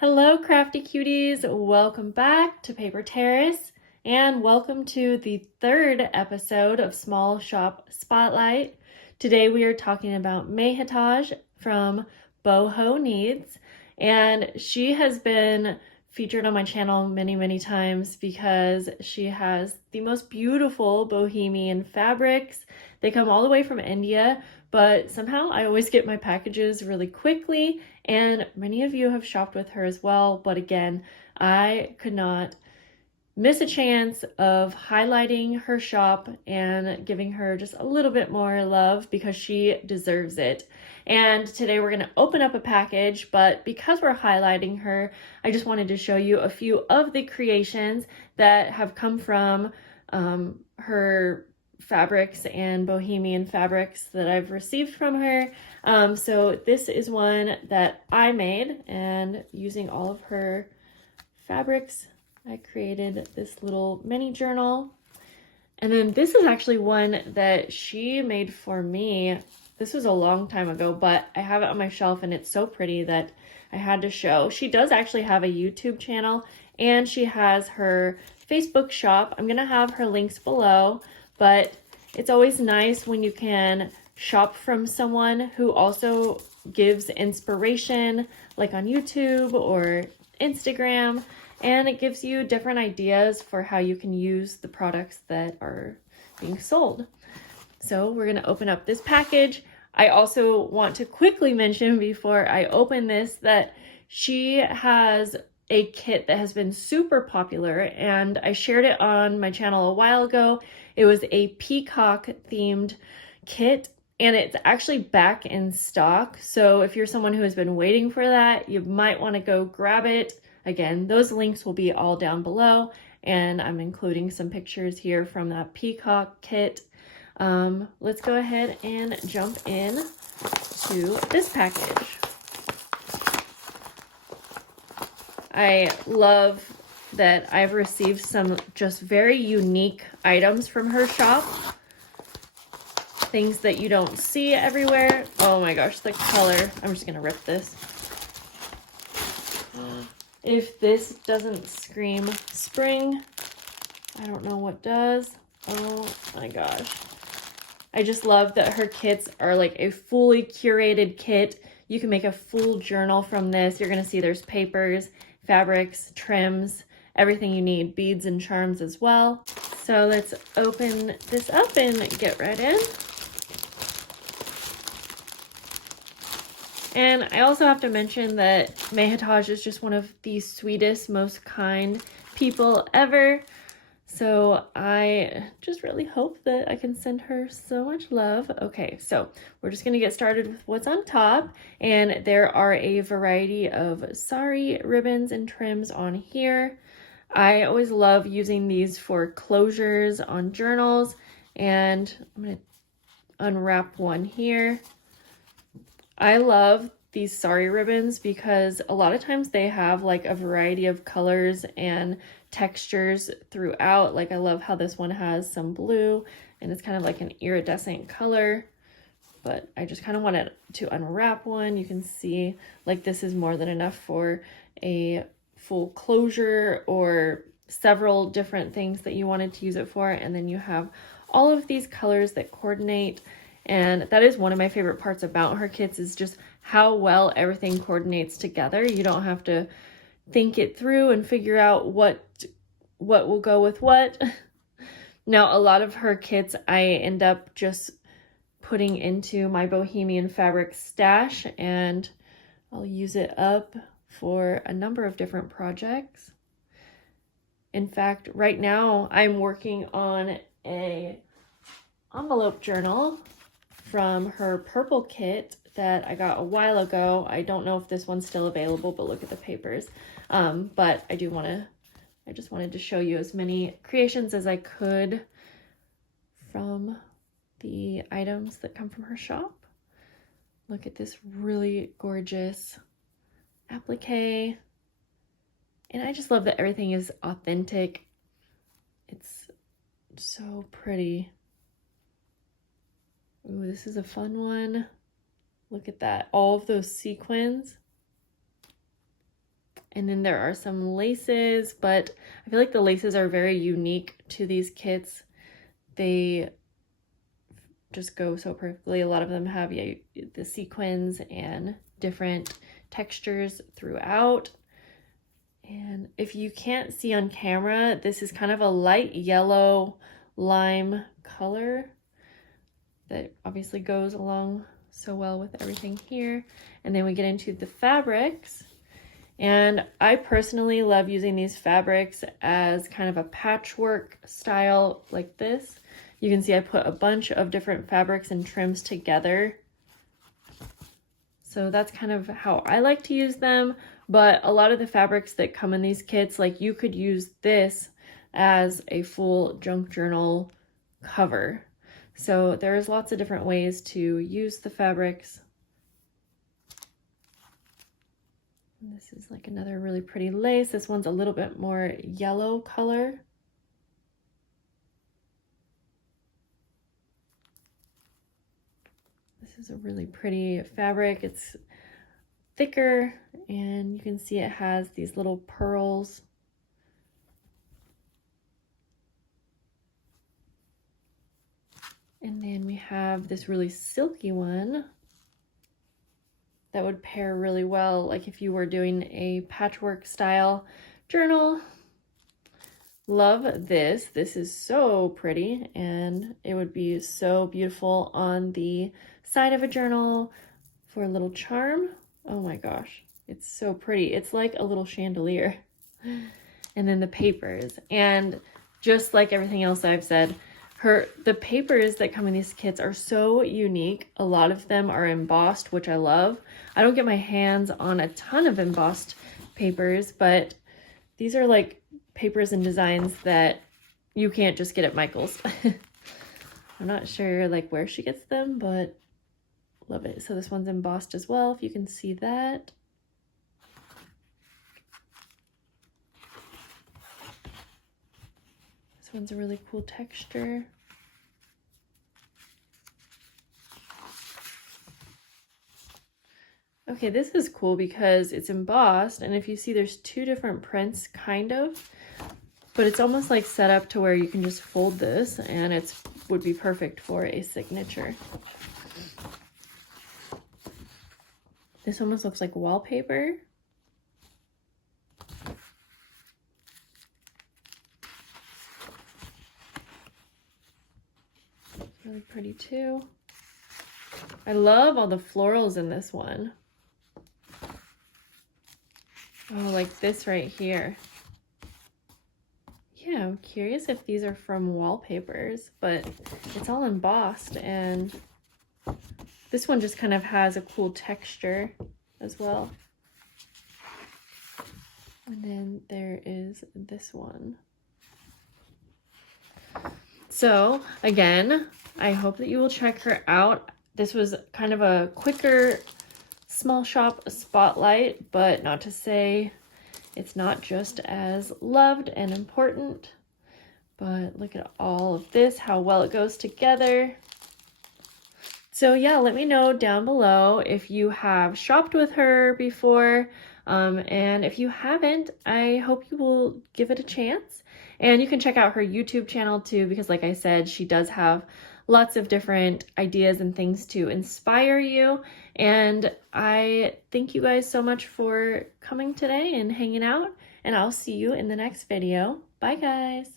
Hello, crafty cuties. Welcome back to Paper Terrace, and welcome to the third episode of Small Shop Spotlight. Today we are talking about Mehitaj from Bohoneeds, and she has been featured on my channel many times because she has the most beautiful bohemian fabrics. They come all the way from India, but somehow I always get my packages really quickly, and many of you have shopped with her as well. But again, I could not miss a chance of highlighting her shop and giving her just a little bit more love because she deserves it. And today we're going to open up a package, but because we're highlighting her, I just wanted to show you a few of the creations that have come from her fabrics and bohemian fabrics that I've received from her. So this is one that I made, and using all of her fabrics, I created this little mini journal. And then this is actually one that she made for me. This was a long time ago, but I have it on my shelf and it's so pretty that I had to show. She does actually have a YouTube channel, and she has her Facebook shop. I'm gonna have her links below, but it's always nice when you can shop from someone who also gives inspiration, like on YouTube or Instagram, and it gives you different ideas for how you can use the products that are being sold. So we're gonna open up this package. I also want to quickly mention before I open this that she has a kit that has been super popular, and I shared it on my channel a while ago. It was a peacock themed kit, and it's actually back in stock. So if you're someone who has been waiting for that, you might want to go grab it. Again, those links will be all down below, and I'm including some pictures here from that peacock kit. Let's go ahead and jump in to this package. I love that I've received some just very unique items from her shop. Things that you don't see everywhere. Oh my gosh, the color. I'm just gonna rip this. If this doesn't scream spring, I don't know what does. Oh my gosh. I just love that her kits are like a fully curated kit. You can make a full journal from this. You're gonna see there's papers, fabrics, trims, everything you need, beads and charms as well. So let's open this up and get right in. And I also have to mention that Mehitaj is just one of the sweetest, most kind people ever. So I just really hope that I can send her so much love. Okay, so we're just gonna get started with what's on top. And there are a variety of sari ribbons and trims on here. I always love using these for closures on journals. And I'm gonna unwrap one here. I love these sari ribbons because a lot of times they have like a variety of colors and textures throughout. Like I love how this one has some blue and it's kind of like an iridescent color, but I just kind of wanted to unwrap one. You can see like this is more than enough for a full closure or several different things that you wanted to use it for. And then you have all of these colors that coordinate. And that is one of my favorite parts about her kits, is just how well everything coordinates together. You don't have to think it through and figure out what will go with what. Now, a lot of her kits I end up just putting into my bohemian fabric stash, and I'll use it up for a number of different projects. In fact, right now I'm working on a envelope journal from her purple kit that I got a while ago. I don't know if this one's still available, but look at the papers. But I just wanted to show you as many creations as I could from the items that come from her shop. Look at this really gorgeous applique. And I just love that everything is authentic. It's so pretty. Ooh, this is a fun one. Look at that. All of those sequins. And then there are some laces, but I feel like the laces are very unique to these kits. They just go so perfectly. A lot of them have the sequins and different textures throughout. And if you can't see on camera, this is kind of a light yellow lime color that obviously goes along so well with everything here. And then we get into the fabrics. And I personally love using these fabrics as kind of a patchwork style like this. You can see I put a bunch of different fabrics and trims together. So that's kind of how I like to use them. But a lot of the fabrics that come in these kits, like you could use this as a full junk journal cover. So there's lots of different ways to use the fabrics. And this is like another really pretty lace. This one's a little bit more yellow color. This is a really pretty fabric. It's thicker and you can see it has these little pearls. And then we have this really silky one that would pair really well, like if you were doing a patchwork style journal. Love this. This is so pretty and it would be so beautiful on the side of a journal for a little charm. Oh my gosh, it's so pretty. It's like a little chandelier. And then the papers, and just like everything else I've said, the papers that come in these kits are so unique. A lot of them are embossed, which I love. I don't get my hands on a ton of embossed papers, but these are like papers and designs that you can't just get at Michael's. I'm not sure like where she gets them, but love it. So this one's embossed as well, if you can see that. This one's a really cool texture. Okay, this is cool because it's embossed, and if you see there's two different prints kind of, but it's almost like set up to where you can just fold this and it would be perfect for a signature. This almost looks like wallpaper. Really pretty too. I love all the florals in this one. Oh, like this right here. Yeah, I'm curious if these are from wallpapers, but it's all embossed, and this one just kind of has a cool texture as well. And then there is this one. So again, I hope that you will check her out. This was kind of a quicker small shop spotlight, but not to say it's not just as loved and important. But look at all of this, how well it goes together. So yeah, let me know down below if you have shopped with her before. And if you haven't, I hope you will give it a chance. And you can check out her YouTube channel too, because like I said, she does have lots of different ideas and things to inspire you. And I thank you guys so much for coming today and hanging out. And I'll see you in the next video. Bye guys.